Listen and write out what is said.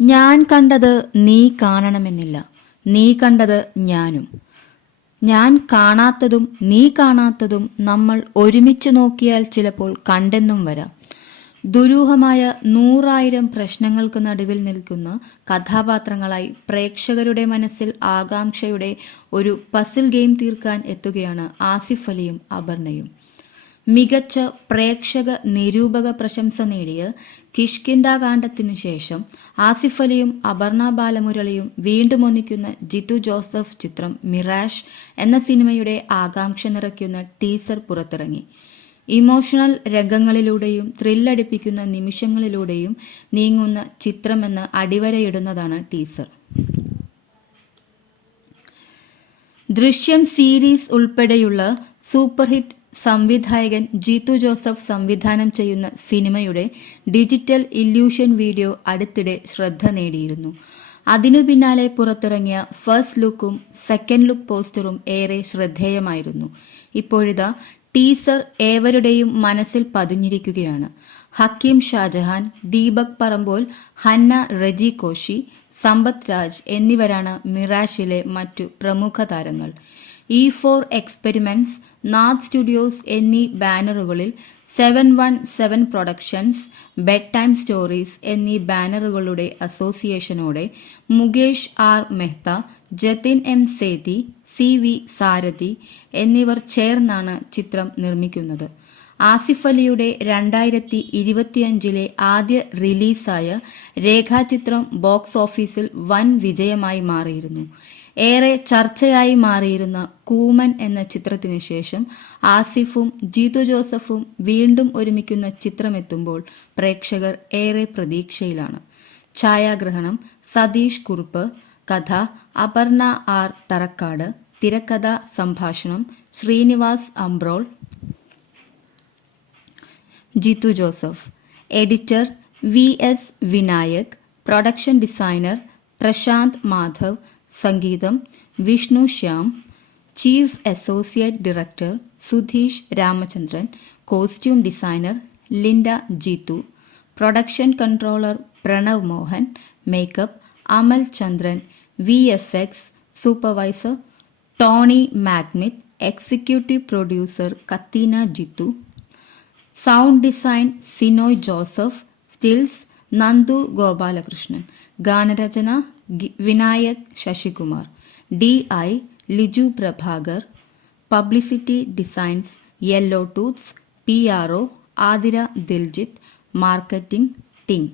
ഞാൻ കണ്ടത് നീ കാണണമെന്നില്ല, നീ കണ്ടത് ഞാനും. ഞാൻ കാണാത്തതും നീ കാണാത്തതും നമ്മൾ ഒരുമിച്ച് നോക്കിയാൽ ചിലപ്പോൾ കണ്ടെന്നും വരാം. ദുരൂഹമായ 100,000 പ്രശ്നങ്ങൾക്ക് നടുവിൽ നിൽക്കുന്ന കഥാപാത്രങ്ങളായി പ്രേക്ഷകരുടെ മനസ്സിൽ ആകാംക്ഷയുടെ ഒരു പസിൽ ഗെയിം തീർക്കാൻ എത്തുകയാണ് ആസിഫ് അലിയും അപർണയും. മികച്ച പ്രേക്ഷക നിരൂപക പ്രശംസ നേടിയ കിഷ്കിന്ധാകാന്ഡത്തിനു ശേഷം ആസിഫ് അലിയും അപർണ ബാലമുരളിയും വീണ്ടും ഒന്നിക്കുന്ന ജിത്തു ജോസഫ് ചിത്രം മിറാഷ് എന്ന സിനിമയുടെ ആകാംക്ഷ നിറയ്ക്കുന്ന ടീസർ പുറത്തിറങ്ങി. ഇമോഷണൽ രംഗങ്ങളിലൂടെയും ത്രില്ലടിപ്പിക്കുന്ന നിമിഷങ്ങളിലൂടെയും നീങ്ങുന്ന ചിത്രമെന്ന് അടിവരയിടുന്നതാണ് ടീസർ. ദൃശ്യം സീരീസ് ഉൾപ്പെടെയുള്ള സൂപ്പർഹിറ്റ് സംവിധായകൻ ജിത്തു ജോസഫ് സംവിധാനം ചെയ്യുന്ന സിനിമയുടെ ഡിജിറ്റൽ ഇല്യൂഷൻ വീഡിയോ അടുത്തിടെ ശ്രദ്ധ നേടിയിരുന്നു. അതിനു പിന്നാലെ പുറത്തിറങ്ങിയ ഫസ്റ്റ് ലുക്കും സെക്കൻഡ് ലുക്ക് പോസ്റ്ററും ഏറെ ശ്രദ്ധേയമായിരുന്നു. ഇപ്പോഴിതാ ടീസർ ഏവരുടെയും മനസ്സിൽ പതിഞ്ഞിരിക്കുകയാണ്. ഹക്കീം ഷാജഹാൻ, ദീപക് പറമ്പോൽ, ഹന്ന റജി കോശി, സമ്പത്ത് രാജ് എന്നിവരാണ് മിറാഷിലെ മറ്റു പ്രമുഖ താരങ്ങൾ. E4 എക്സ്പെരിമെന്റ്സ്, നാദ് സ്റ്റുഡിയോസ് എന്നീ ബാനറുകളിൽ 717 പ്രൊഡക്ഷൻസ്, ബെഡ് ടൈം സ്റ്റോറീസ് എന്നീ ബാനറുകളുടെ അസോസിയേഷനോടെ Mukesh R Mehta, Jatin M Sethi, CV Sarathi എന്നിവർ ചേർന്നാണ് ചിത്രം നിർമ്മിക്കുന്നത്. ആസിഫ് അലിയുടെ 2025 ആദ്യ റിലീസായ രേഖാചിത്രം ബോക്സ് ഓഫീസിൽ വൻ വിജയമായി മാറിയിരുന്നു. ഏറെ ചർച്ചയായി മാറിയിരുന്ന കൂമൻ എന്ന ചിത്രത്തിനു ശേഷം ആസിഫും ജിത്തു ജോസഫും വീണ്ടും ഒരുമിക്കുന്ന ചിത്രമെത്തുമ്പോൾ പ്രേക്ഷകർ ഏറെ പ്രതീക്ഷയിലാണ്. ഛായാഗ്രഹണം സതീഷ് കുറുപ്പ്, കഥ അപർണ ആർ തറക്കാട്, തിരക്കഥ സംഭാഷണം Srinivas Ambrol, Jeethu Joseph, editor VS Vinayak, production designer Prashanth Madhav, സംഗീതം Vishnu Shyam, chief associate director Sudheesh Ramachandran, costume designer Linda Jeethu, production controller Pranav Mohan, makeup Amal Chandran, VFX supervisor Tony Magmith, executive producer Katheena Jeethu, sound design Sinoy Joseph, stills Nandu Gopalakrishnan, ഗാനരചന Vinayak Sasikumar, DI Liju Prabhakar, publicity designs yellow tooths, PRO Athira Diljith, marketing ടിങ്.